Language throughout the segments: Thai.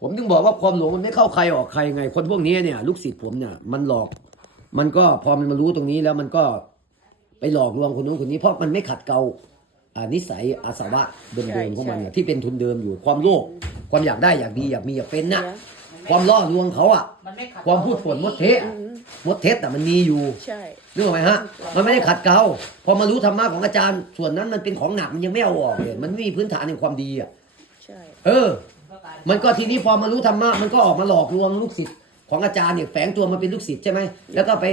ผมถึงบอกว่าความหลงมันไม่เข้าใครออกใครไง คนพวกนี้เนี่ย ลูกศิษย์ผมเนี่ยมันหลอก มันก็พอมันมารู้ตรงนี้แล้วมันก็ไปหลอกลวงคนนู้นคนนี้เพราะมันไม่ขัดเกลาอ่านิสัยอาสวะเดิมๆของมันเนี่ยที่เป็นทุนเดิมอยู่ความโลภความอยากได้อยากดีอยากมีอยากเป็นน่ะความล่อลวงเขาอะ มันไม่ขัดความพูดฝนมดเทะมดเท็จอะมันมีอยู่ใช่นึกออกไหมฮะ มันไม่ได้ขัดเกลาพอมารู้ธรรมะของอาจารย์ ส่วนนั้นมันเป็นของหนักมันยังไม่เอาออกเลยมันไม่มีพื้นฐานในความดีอะใช่เออ มันก็ทีนี้พอมารู้ธรรมะมันก็ออกมาหลอกลวงลูกศิษย์ของอาจารย์เนี่ยแฝงตัวมาเป็นลูกศิษย์ใช่ไหมแล้วก็ไป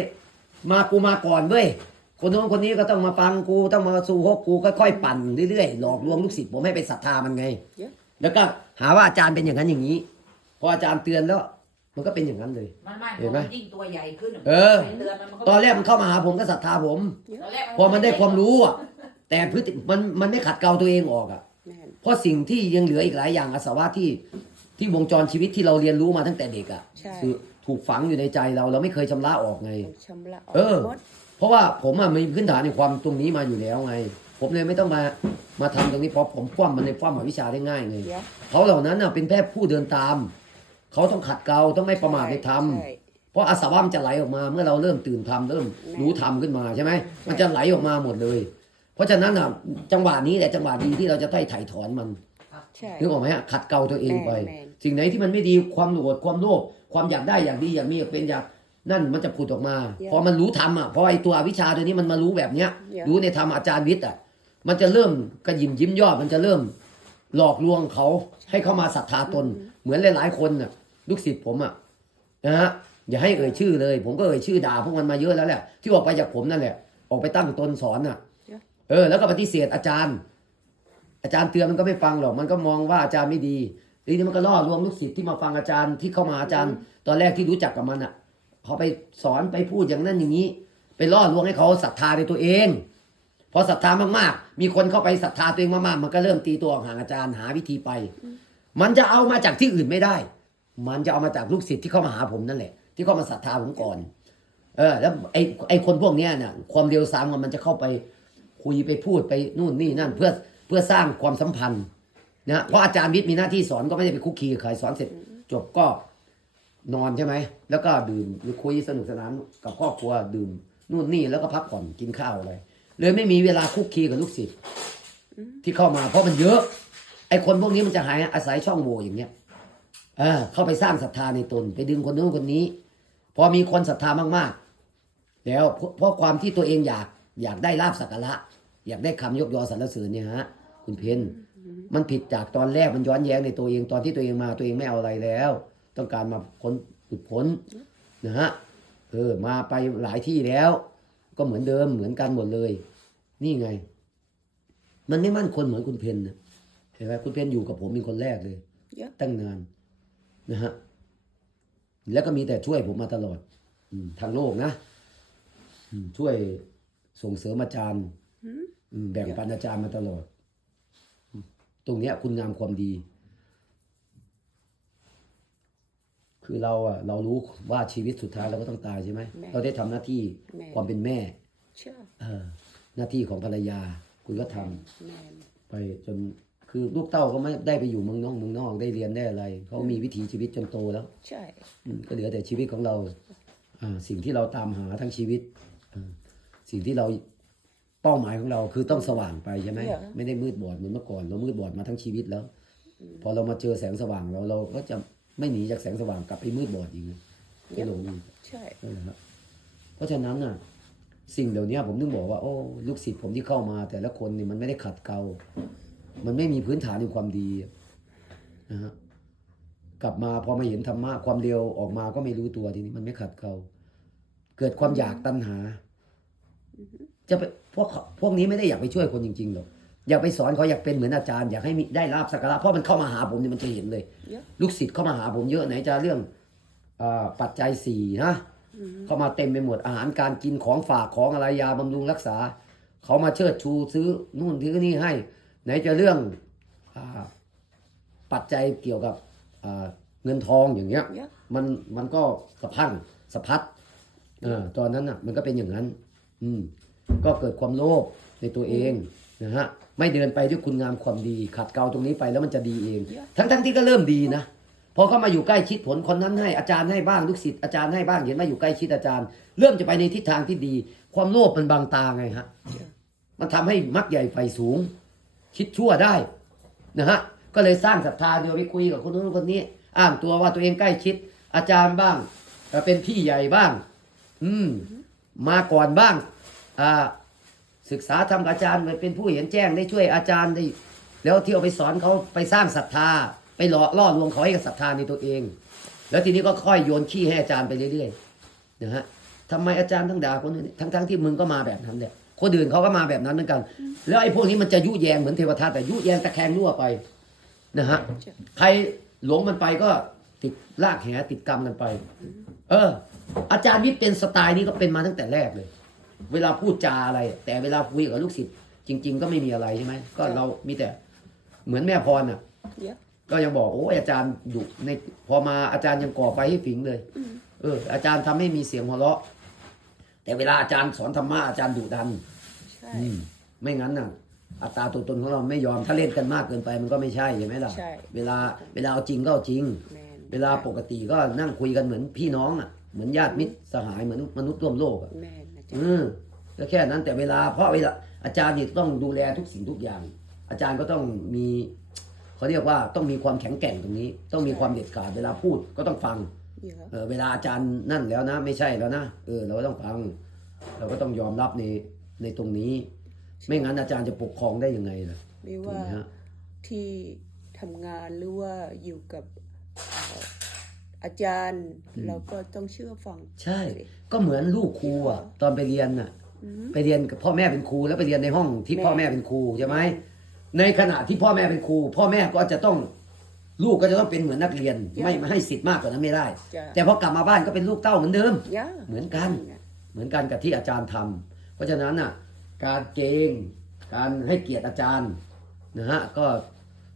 มากูมาก่อนเว้ยคนโน้นคนนี้ก็ต้องมาฟังกูต้องมาสู่ฮกกูค่อยๆปั่นเรื่อยๆหลอกลวงลูกศิษย์ผมให้ไปศรัทธามันไงเยอะแล้วก็หาว่าอาจารย์เป็นอย่างนั้นอย่างนี้ พออาจารย์เตือนแล้ว มันก็เป็นอย่างนั้นเลย มันไม่เห็นไหมยิ่งตัวใหญ่ขึ้นเออ เตือนมันมันตอนแรกมันเข้ามาหาผมก็ศรัทธาผม ตอนแรกพอมันได้ความรู้อะแต่พฤติมันมันไม่ขัดเกลาตัวเองออกอะแม่นเพ ราะสิ่งที่ยังเหลืออีกหลายอย่างอาสวะที่ที่วงจรชีวิตที่เราเรียนรู้มาตั้งแต่เด็กอะใช่คือถูกฝังอยู่ในใจเราเราไม่เคยชำระออกไงต้องชำระออกเออ หมดเพราะว่าผมอะมีพื้นฐานในความตรงนี้มาอยู่แล้วไง ผมเลยไม่ต้องมามาทำตรงนี้เพราะผมคว่ำมันในคว่ำอวิชชาได้ง่ายไงเดี๋ยวเขาเหล่านั้นน่ะเป็นแค่ผู้เดินตาม เขาต้องขัดเกลาต้องไม่ประมาทในธรรมใช่ เพราะอาสวะมันจะไหลออกมาเมื่อเราเริ่มตื่นธรรมเริ่มรู้ธรรมขึ้นมาใช่ไหมมันจะไหลออกมาหมดเลย เพราะฉะนั้นอะจังหวะนี้แหละจังหวะดีที่เราจะได้ถ่ายถอนมันใช่นึกออกไหมฮะขัดเกลาตัวเองไปแม่นสิ่งไหนที่มันไม่ดีความโกรธความโลภความอยากได้อยากดีอยากมีอยากเป็นอยากนั่นมันจะผุดออกมา พอมันรู้ธรรมอะพอไอตัวอวิชชาตัวนี้มันมารู้แบบเนี้ย รู้ในธรรมอาจารย์วิทย์อะมันจะเริ่มกระยิมยิ้มยอดมันจะเริ่มหลอกลวงเขาให้เข้ามาศรัทธาตน เหมือนหลายๆคนน่ะลูกศิษย์ผมอะนะฮะอย่าให้เอ่ยชื่อเลย ผมก็เอ่ยชื่อด่าพวกมันมาเยอะแล้วแหละที่ออกไปจากผมนั่นแหละออกไปตั้งตนสอนน่ะ เออ แล้วก็ปฏิเสธอาจารย์ อาจารย์เตือนมันก็ไม่ฟังหรอก มันก็มองว่าอาจารย์ไม่ดีทีนี้มันก็ล่อลวงลูกศิษย์ที่มาฟังอาจารย์ที่เข้ามาอาจารย์ ตอนแรกที่รู้จักกับมันอะเขาไปสอนไปพูดอย่างนั้นอย่างนี้ ไปล่อลวงให้เขาศรัทธาในตัวเองพอศรัทธามากๆ มีคนเข้าไปศรัทธาตัวเองมากๆ มันก็เริ่มตีตัวห่างอาจารย์หาวิธีไป มันจะเอามาจากที่อื่นไม่ได้ มันจะเอามาจากลูกศิษย์ที่เข้ามาหาผมนั่นแหละ ที่เข้ามาศรัทธาผมก่อน เออ แล้วไอ้ไอ้คนพวกเนี้ยน่ะ ความเร็วซ้ำมันจะเข้าไป คุยไปพูดไปนู่นนี่นั่นเพื่อเพื่อสร้างความสัมพันธ์นะเพราะอาจารย์วิทย์มีหน้าที่สอนก็ไม่ได้ไปคุกคีกับใครสอนเสร็จ จบก็นอนใช่ไหมแล้วก็ดื่มหรือคุยสนุกสนานกับครอบครัวดื่มนู่นนี่แล้วก็พักผ่อนกินข้าวอะไรเลยไม่มีเวลาคุกคีกับลูกศิษย์ที่เข้ามา เพราะมันเยอะ ไอ้คนพวกนี้มันจะหายอาศัยช่องโหว่อย่างเงี้ยเออเข้าไปสร้างศรัทธาในตน ไปดึงคนนู้นคนนี้ พอมีคนศรัทธามากๆ แล้วเพราะความที่ตัวเองอยาก อยากได้ลาบสักการะอยากได้คำยกยอสรรเสริญเนี่ยฮะคุณเพนมันผิดจากตอนแรกมันย้อนแย้งในตัวเองตอนที่ตัวเองมาตัวเองไม่เอาอะไรแล้ว ต้องการมาพ้นหลุดพ้นนะฮะเออมาไปหลายที่แล้ว ก็เหมือนเดิมเหมือนกันหมดเลย นี่ไง มันไม่มั่นคงเหมือนคุณเพนนะเห็นไหมคุณเพนอยู่กับผมเป็นคนแรกเลยเยอะตั้งนานนะฮะแล้วก็มีแต่ช่วยผมมาตลอดอืมทางโลกนะอืมช่วย ส่งเสริมอาจารย์อืมแบ่งปันอาจารย์มาตลอดอืมตรงเนี้ยคุณงามความดี คือเราอะเรารู้ว่าชีวิตสุดท้ายเราก็ต้องตายใช่ไหมแม่เราได้ทำหน้าที่แม่ความเป็นแม่เชื่อเออหน้าที่ของภรรยา คุณก็ทำแม่นไปจนคือลูกเต้าก็ไม่ได้ไปอยู่เมืองนอกเมืองนอกได้เรียนได้อะไรเขามีวิถีชีวิตจนโตแล้ว ใช่อืมก็เหลือแต่ชีวิตของเรา อ่าสิ่งที่เราตามหาทั้งชีวิตอ่า สิ่งที่เราเป้าหมายของเราคือต้องสว่างไปใช่ไหมไม่ได้มืดบอดเหมือนเมื่อก่อนเรามืดบอดมาทั้งชีวิตแล้ว พอเรามาเจอแสงสว่างเราเราก็จะไม่หนีจากแสงสว่างกลับไปมืดบอดอีกนะไม่หลงอีก ใช่ นั่นแหละครับเพราะฉะนั้นน่ะสิ่งเหล่านี้ผมถึงบอกว่า โอ้ลูกศิษย์ผมที่เข้ามา แต่ละคนนี่มันไม่ได้ขัดเกลามันไม่มีพื้นฐานในความดีนะฮะกลับมาพอมาเห็นธรรมะความเร็วออกมาก็ไม่รู้ตัวทีนี้มันไม่ขัดเกลาเกิดความอยากตัณหา จะไปพวกเขาพวกนี้ไม่ได้อยากไปช่วยคนจริงๆหรอกอยากไปสอนเขาอยากเป็นเหมือนอาจารย์ อยากให้มีได้ลาบสักการะเพราะมันเข้ามาหาผมเนี่ยมันจะเห็นเลยเยอะลูกศิษย์เข้ามาหาผมเยอะไหนจะเรื่องอาปัจจัยสี่นะเข้ามาเต็มไปหมดอาหารการกินของฝากของอะไรยาบำรุงรักษา เขามาเชิดชูซื้อนู่นซื้อนี่ให้ ไหนจะเรื่องอาปัจจัยเกี่ยวกับอ่าเงินทองอย่างเงี้ยเยอะมันมันก็สะพรังสะพัดเออตอนนั้นอะมันก็เป็นอย่างนั้น อืมก็เกิดความโลภในตัวเองนะฮะไม่เดินไปด้วยคุณงามความดี ขัดเกลาตรงนี้ไปแล้วมันจะดีเอง ทั้งทั้งที่ก็เริ่มดีนะพอเข้ามาอยู่ใกล้ชิดผลคนนั้นให้อาจารย์ให้บ้างลูกศิษย์อาจารย์ให้บ้างเห็นว่าอยู่ใกล้ชิดอาจารย์ เริ่มจะไปในทิศทางที่ดี ความโลภมันบังตาไงฮะมันทำให้มักใหญ่ไฟสูง คิดชั่วได้นะฮะก็เลยสร้างศรัทธาเดียวไปคุยกับคนนู้นคนนี้ อ้างตัวว่าตัวเองใกล้ชิด อาจารย์บ้างเอ่อเป็นพี่ใหญ่บ้าง อืม มาก่อนบ้างอ่าศึกษาทำกับอาจารย์เป็นผู้เห็นแจ้งได้ช่วยอาจารย์ได้ แล้วที่เอาไปสอนเขาไปสร้างศรัทธา ไปหล่อล่อลวงเขาให้กับศรัทธาในตัวเอง แล้วทีนี้ก็ค่อยโยนขี้ให้อาจารย์ไปเรื่อยๆนะฮะทำไมอาจารย์ทั้งด่าคนอื่นทั้งทั้งๆที่มึงก็มาแบบนั้นเนี่ยคนอื่นเขาก็มาแบบนั้นเหมือนกัน แล้วไอ้พวกนี้มันจะยุแยงเหมือนเทวทัตแต่ยุแยงตะแคงรั่วไปนะฮะใครหลงมันไปก็ ติดลากแหติดกรรมกันไป เออ อาจารย์วิทย์เป็นสไตล์นี้ก็เป็นมาตั้งแต่แรกเลย เวลาพูดจาอะไร แต่เวลาคุยกับลูกศิษย์จริง ๆ ก็ไม่มีอะไรใช่ไหมก็เรามีแต่เหมือนแม่พรอะเยอะก็ยังบอกโอ้ยอาจารย์ดุในพอมาอาจารย์ยังก่อไฟให้ฝิงเลยอืมเออ อาจารย์ทำให้มีเสียงหัวเราะ แต่เวลาอาจารย์สอนธรรมะอาจารย์ดุดัน ใช่ อืมไม่งั้นน่ะ อัตราตัวตนของเราไม่ยอมถ้าเล่นกันมากเกินไปมันก็ไม่ใช่ใช่ไหมล่ะ ใช่ เวลาเวลาเอาจริงก็เอาจริง แมน เวลาปกติก็นั่งคุยกันเหมือนพี่น้องอะเหมือนญาติมิตรสหายเหมือนมนุษย์ร่วมโลกอะแมนอาจารอืย์มก็แค่นั้นแต่เวลาเพราะเวลาอาจารย์นี่ต้องดูแลทุกสิ่งทุกอย่าง อาจารย์ก็ต้องมีเขาเรียกว่าต้องมีความแข็งแกร่งตรงนี้ ต้องมีความเด็ดขาดเวลาพูดก็ต้องฟังเยอะเออเวลาอาจารย์นั่นแล้วนะ ไม่ใช่แล้วนะเออเราก็ต้องฟัง เราก็ต้องยอมรับในในตรงนี้ ไม่งั้นอาจารย์จะปกครองได้ยังไงล่ะไม่ถูกว่าไหมฮะ ที่ทำงานหรือว่าอยู่กับเอ่อ อาจารย์ เราก็ต้องเชื่อฟัง ใช่ ก็เหมือนลูกครูอะตอนไปเรียนน่ะอืมไปเรียนกับพ่อแม่เป็นครูแล้วไปเรียนในห้องที่แม่พ่อแม่เป็นครูใช่ไหมในขณะที่พ่อแม่เป็นครู พ่อแม่ก็จะต้องลูกก็จะต้องเป็นเหมือนนักเรียน ไม่ไม่ให้สิทธิ์มากกว่านั้นไม่ได้จะแต่พอกลับมาบ้านก็เป็นลูกเต้าเหมือนเดิมยะเหมือนกัน เหมือนกันกับที่อาจารย์ทำเพราะฉะนั้นน่ะ การเกรงการให้เกียรติอาจารย์นะฮะก็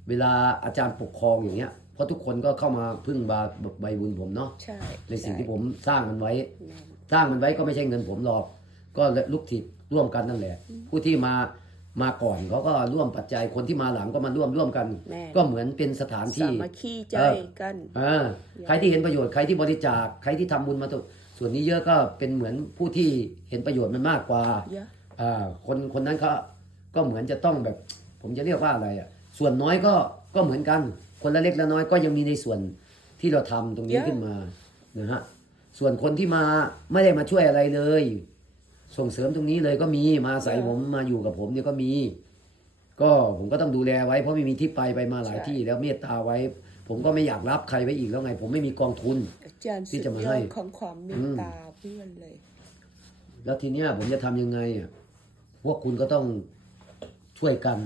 เวลาอาจารย์ปกครองอย่างเงี้ยเพ ราะทุกคนก็เข้ามาพึ่งบาใบบุญผมเนาะใช่ในสิ่งที่ผมสร้างมันไว้แม่นสร้างมันไว้ก็ไม่ใช่เงินผมหรอก ก็ลูกทิศร่วมกันนั่นแหละ ผู้ที่มามาก่อนเขาก็ร่วมปัจจัยคนที่มาหลังก็มาร่วมร่วมกันแม่ก็เหมือนเป็นสถานสาที่มัคคีใจเออกันอ่าใครที่เห็นประโยชน์ใครที่บริจาคใครที่ทำบุญมาตัวส่วนนี้เยอะก็เป็นเหมือนผู้ที่เห็นประโยชน์มันมากกว่าเยอะอ่าคนคนนั้นเขาก็เหมือนจะต้องแบบ ผมจะเรียกว่าอะไรอะส่วนน้อยก็ก็เหมือนกัน คนละเล็กละน้อยก็ยังมีในส่วนที่เราทำตรงนี้ขึ้นมานะฮะส่วนคนที่มาไม่ได้มาช่วยอะไรเลย ส่งเสริมตรงนี้เลยก็มีมาใส่ผมมาอยู่กับผมเนี่ยก็มี ก็ผมก็ต้องดูแลไว้เพราะไม่มีที่ไปไปมาหลายที่แล้วเมตตาไว้ ผมก็ไม่อยากรับใครไว้อีกแล้วไง ผมไม่มีกองทุนอาจารย์ที่สุดจะมายอให้ดของความเมตตาเพื่อนเลย แล้วทีเนี้ยผมจะทำยังไงอะพวกคุณก็ต้องช่วยกัน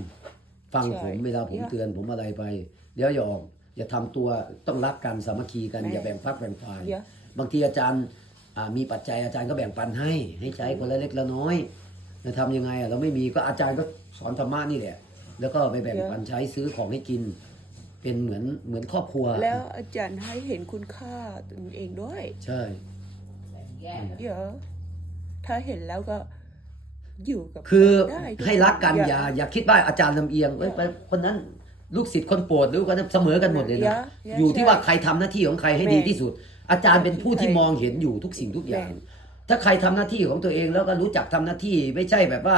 ฟังใช่ผมเวลาผมเนี่ยเตือนผมอะไรไป เดี๋ยวอย่าออกอย่าทำตัวต้องรักกันสามัคคีกันแม่อย่าแบ่งพักแบ่งฝ่ายเยอะบางทีอาจารย์อ่ามีปัจจัยอาจารย์ก็แบ่งปันให้ให้ใช้คนละเล็กละน้อยจะทำยังไงอะเราไม่มีก็อาจารย์ก็สอนธรรมะนี่แหละแล้วก็ไปแบ่งปันใช้ซื้อของให้กิน เป็นเหมือนเหมือนครอบครัวแล้วอาจารย์ให้เห็นคุณค่าตนเองด้วย ใช่เยอะถ้าเห็นแล้วก็อยู่กับคือได้ทุให้รักกันอย่าอย่าคิดว่าอาจารย์ลำเอียงเอ้ยไปคนนั้น ลูกศิษย์คนโปรดหรือคนนั้นเสมอกันหมดเลยอย่านะอย่าอยู่ที่ใช่ว่าใครทำหน้าที่ของใครให้แม่ดีที่สุด อาจารย์เป็นผู้ที่ใช่มองเห็นอยู่ทุกสิ่งทุกอย่างแม่ถ้าใครทำหน้าที่ของตัวเองแล้วก็รู้จักทำหน้าที่ไม่ใช่แบบว่า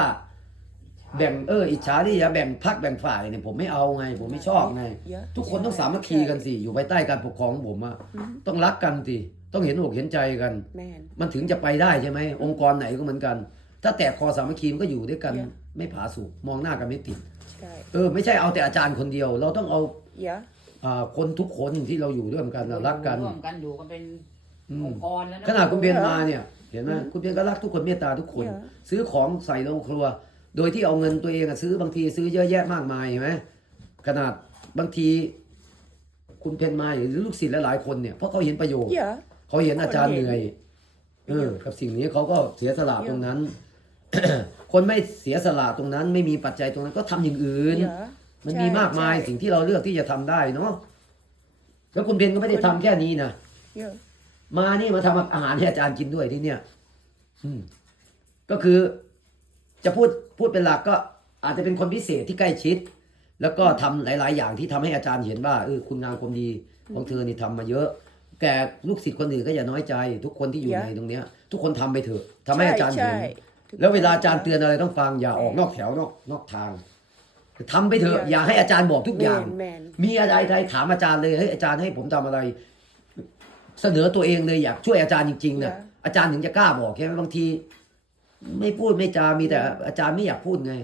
แบ่งเอออิจฉาที่จะแบ่งพักแบ่งฝ่ายเนี่ยผมไม่เอาไง ผมไม่ชอบไง เยอะทุกคนต้องสามัคคีกันสิอยู่ภายใต้การปกครองของผมอะอืม ต้องรักกันสิต้องเห็นอกเห็นใจกัน แม่นมันถึงจะไปได้ใช่ไหมองค์กรไหนก็เหมือนกัน ถ้าแตกคอสามัคคีมันก็อยู่ด้วยกัน Yeah. ไม่ผาสุกมองหน้ากันไม่ติดใช่ เออไม่ใช่เอาแต่อาจารย์คนเดียว เราต้องเอาเยอะอ่าคนทุกคนที่เราอยู่ด้วยกันน่ะรักกัน ร่วมกันอยู่กันเป็นอืม องค์กรแล้วนะขนาดคุณเบียนมาเนี่ยเห็นไหมคุณเบียนก็รักทุกคนเมตตาทุกคน Yeah. ซื้อของใส่ลงครัว โดยที่เอาเงินตัวเองอะซื้อบางทีซื้อเยอะแยะมากมายเห็นไหมขนาดบางที คุณเพนมาหรือลูกศิษย์หลายๆคนเนี่ยเพราะเขาเห็นประโยชน์เยอะเขาเห็นอาจารย์เหนื่อย เออเยอะกับสิ่งนี้เขาก็เสียสละตรงนั้น คนไม่เสียสละตรงนั้น ไม่มีปัจจัยตรงนั้นก็ทำอย่างอื่นเยอะมันมีมากมายใช่สิ่งที่เราเลือกที่จะทำได้เนาะแล้วคุณเบนก็ไม่ได้ทำแค่นี้นะเยอะมานี่มาทำอาหารให้อาจารย์กินด้วยที่เนี่ย อืมก็คือจะพูดพูดเป็นหลักก็อาจจะเป็นคนพิเศษที่ใกล้ชิด แล้วก็ทำหลาย ๆ อย่างที่ทำให้อาจารย์เห็นว่าเออคุณงามความดีของเธอนี่ทำมาเยอะ แกลูกศิษย์คนอื่นก็อย่าน้อยใจ ทุกคนที่อยู่อย่าในตรงเนี้ย ทุกคนทำไปเถอะทำให้อาจารย์เห็นใช่ใช่ แล้วเวลาอาจารย์เตือนอะไรต้องฟังอย่าออกนอกแถวนอกนอกทางทำไปเถอะอย่าอย่าให้อาจารย์บอกทุกอย่าง แมนแมนมีอะไรใดถามอาจารย์เลยเฮ้ยอาจารย์ให้ผมทำอะไร เสนอตัวเองเลยอยากช่วยอาจารย์จริงๆนะอาจารย์ถึงจะกล้าบอกใช่ไหมบางที ไม่พูดไม่จามีแต่อาจารย์ไม่อยากพูดไง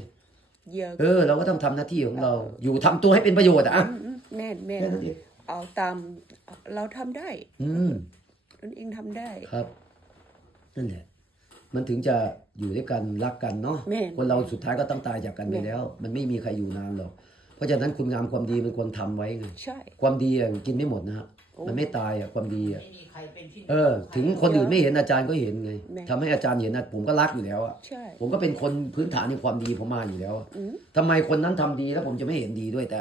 เยอะเออ เราก็ต้องทำหน้าที่ของเรา อยู่ทำตัวให้เป็นประโยชน์อะอะ มแม่นแม่นแค่นั้นเองเอาตามเราทำได้อืมตนเองทำได้ ครับนั่นแหละ มันถึงจะอยู่ด้วยกันรักกันเนาะแม่น คนเราสุดท้ายก็ต้องตายจากกันไปแม่นแล้ว มันไม่มีใครอยู่นานหรอกเพราะฉะนั้นคุณงามความดีมันควรทำไว้ไงใช่ ความดีอะกินไม่หมดนะฮะโอ้มันไม่ตายอะความดีอะไม่มีใครเป็นที่เออ ถึงคนอื่นไม่เห็นอาจารย์ก็เห็นไงแม่ ทำให้อาจารย์เห็นนะผมก็รักอยู่แล้วอะใช่ ผมก็เป็นคนพื้นฐานในความดีผมมาอยู่แล้วอะอืม ทำไมคนนั้นทำดีแล้วผมจะไม่เห็นดีด้วยแต่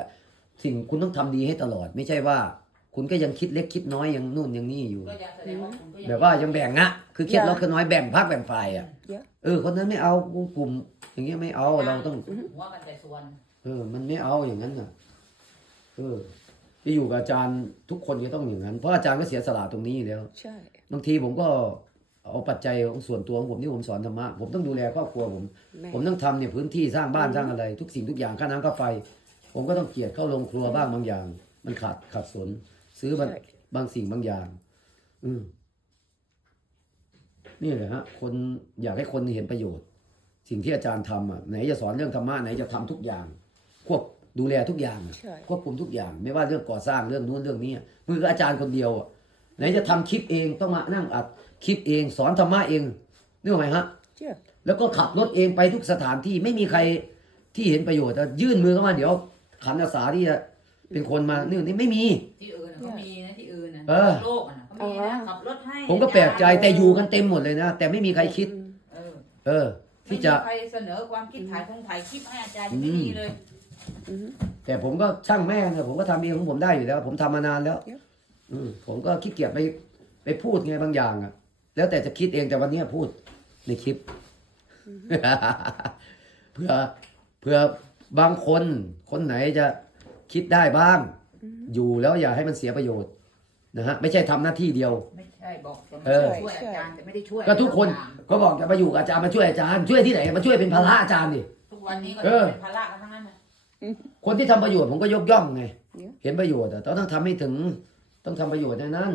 สิ่งคุณต้องทำดีให้ตลอด ไม่ใช่ว่า คุณก็ยังคิดเล็กคิดน้อยยังนู่นยังนี่อยู่ ก็จะแสดงว่าคุณก็ยังแบบว่ายังแบ่งอะคือคิดแล้วก็น้อยแบ่งพักแบ่งฝ่ายอะเยอะเออคนนั้นไม่เอากลุ่ม อย่างเงี้ยไม่เอาเราต้อง หัวกันแต่ส่วนเออ มันไม่เอาอย่างนั้นน่ะ เออที่อยู่กับอาจารย์ทุกคนก็ต้องอย่างนั้น เพราะอาจารย์ก็เสียสละตรงนี้อยู่แล้ว ใช่ บางทีผมก็เอาปัจจัยของส่วนตัวของผมที่ผมสอนธรรมะผมต้องดูแลครอบครัวผม แม่ ผมต้องทำเนี่ยพื้นที่สร้างบ้านสร้างอะไร ทุกสิ่งทุกอย่างค่าน้ำค่าไฟ ผมก็ต้องเกียรเข้าโรงครัวบ้างบางอย่าง มันขาดขาดสน ซื้อบางใช่ บางสิ่งบางอย่าง อืม นี่แหละฮะ คนอยากให้คนเห็นประโยชน์ สิ่งที่อาจารย์ทำอะไหนจะสอนเรื่องธรรมะไหนจะทำทุกอย่าง ควบดูแลทุกอย่างอะใช่ ควบคุมทุกอย่าง ไม่ว่าเรื่องก่อสร้างเรื่องนู้นเรื่องนี้มือก็อาจารย์คนเดียวอะไหนจะทำคลิปเองต้องมานั่งอัดคลิปเอง สอนธรรมะเองนึกออกไหมฮะเชื่อแล้วก็ขับรถเองไปทุกสถานที่ไม่มีใครที่เห็นประโยชน์อะยื่นมือเข้ามาเดี๋ยวขันอาสาที่จะเป็นคนมานี่นี่ไม่มี ที่อื่ นน่ะเขามีนะที่อื่นนะเออ โลกอะนะเขามีนะขับรถให้ผมก็แปลกใจแต่อยู่กันเต็มหมดเลยนะ แต่ไม่มีใครคิดอืมเออเออ ที่จะ ไม่มีใครเสนอความคิดถ่ายคงถ่ายคลิปให้อาจารย์ยังไม่มีเลย อืม แต่ผมก็ช่างแม่งอะผมก็ทำเองของผมได้อยู่แล้ว ผมทำมานานแล้ว เยอะ อืมผมก็ขี้เกียจไปไปพูดไงบางอย่างอะแล้วแต่จะคิดเองแต่วันเนี้ยพูดในคลิป เพื่อเพื่อบางคนคนไหนจะคิดได้บ้าง อยู่แล้วอย่าให้มันเสียประโยชน์นะฮะไม่ใช่ทำหน้าที่เดียว ไม่ใช่บอกจะเออช่วยอาจารย์แต่ไม่ได้ช่วยก็ทุกคนทุอย่างก็บอกจะมาอยู่กับอาจารย์มาช่วยอาจารย์ช่วยที่ไหนมาช่วยเป็นภาระอาจารย์ดิทุกวันนี้ก็เออเป็นภาระกันทั้งนั้นนะคนที่ทำประโยชน์ผมก็ยกย่องไงเยอะเห็นประโยชน์อะต้องต้องทำให้ถึง ต้องทำประโยชน์ในนั้น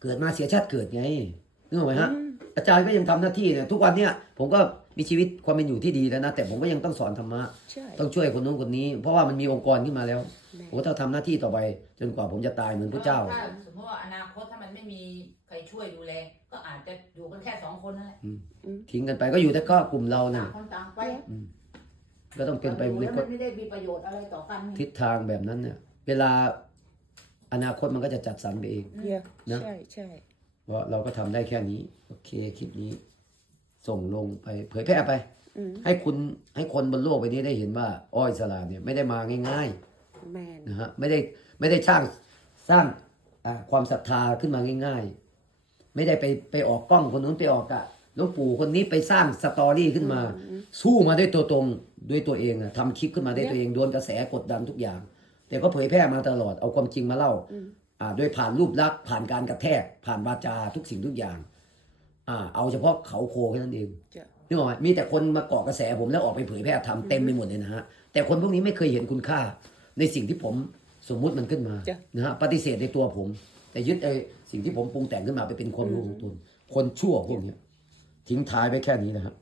เกิดมาเสียชาติเกิดไงนึกออกไหมฮะอืมอาจารย์ก็ยังทำหน้าที่เนี่ยทุกวันเนี่ยผมก็ มีชีวิตความเป็นอยู่ที่ดีแล้วนะ แต่ผมก็ยังต้องสอนธรรมะ ใช่ ต้องช่วยคนนู้นคนนี้ เพราะว่ามันมีองค์กรขึ้นมาแล้วแม่ผมก็ต้องทำหน้าที่ต่อไป จนกว่าผมจะตายเหมือนพระเจ้า ถ้สมมติว่าอนาคตถ้ามันไม่มีใครช่วยดูแลก็อาจจะอยู่กันแค่สองคนนั่นแหละทิ้งกันไปก็อยู่แต่ก็กลุ่มเราต่าเนี่ยงคนต่างไปก็ต้องเป็นไปอยู่ในแล้วมันไม่ได้มีประโยชน์อะไรต่อกันทิศทางแบบนั้นเนี่ย เวลาอนาคตมันก็จะจัดสรรไปเอง เยอะนะ ใช่ใช่ เพราะเราก็ทำได้แค่นี้ โอเคคลิปนี้ ส่งลงไปเผยแพร่ไปอืมให้คุณให้คนบนโลกใบนี้ได้เห็นว่า อ้อยสลาเนี่ยไม่ได้มาง่ายแมนๆนะฮะไม่ได้ไม่ได้สร้างสร้างอ่าความศรัทธาขึ้นมาง่าย ๆ ไม่ได้ไปไปออกกล้องคนนู้นไปออกอะหลวงปู่คนนี้ไปสร้างสตอรี่ขึ้นมา สู้มาด้วยตัวตรงด้วยตัวเองอะทำคลิปขึ้นมาด้วยตัวเองโดนกระแสกดดันทุกอย่าง แต่ก็เผยแพร่มาตลอดเอาความจริงมาเล่าอืมอ่าโดยผ่านรูปลักษณ์ผ่านการกระแทกผ่านวาจาทุกสิ่งทุกอย่าง อ่า เอาเฉพาะเขาโคแค่นั้นเองจ้ะนึกออกไหมมีแต่คนมาเกาะกระแสผมแล้วออกไปเผยแพร่ทำเต็มไปหมดเลยนะฮะ แต่คนพวกนี้ไม่เคยเห็นคุณค่า ในสิ่งที่ผมสมมุติมันขึ้นมาจ้ะนะฮะปฏิเสธในตัวผม แต่ยึดไอ้สิ่งที่ผมปรุงแต่งขึ้นมาไปเป็นความรู้ของตนคนชั่วพวกเนี้ยทิ้งท้ายไปแค่นี้นะฮะ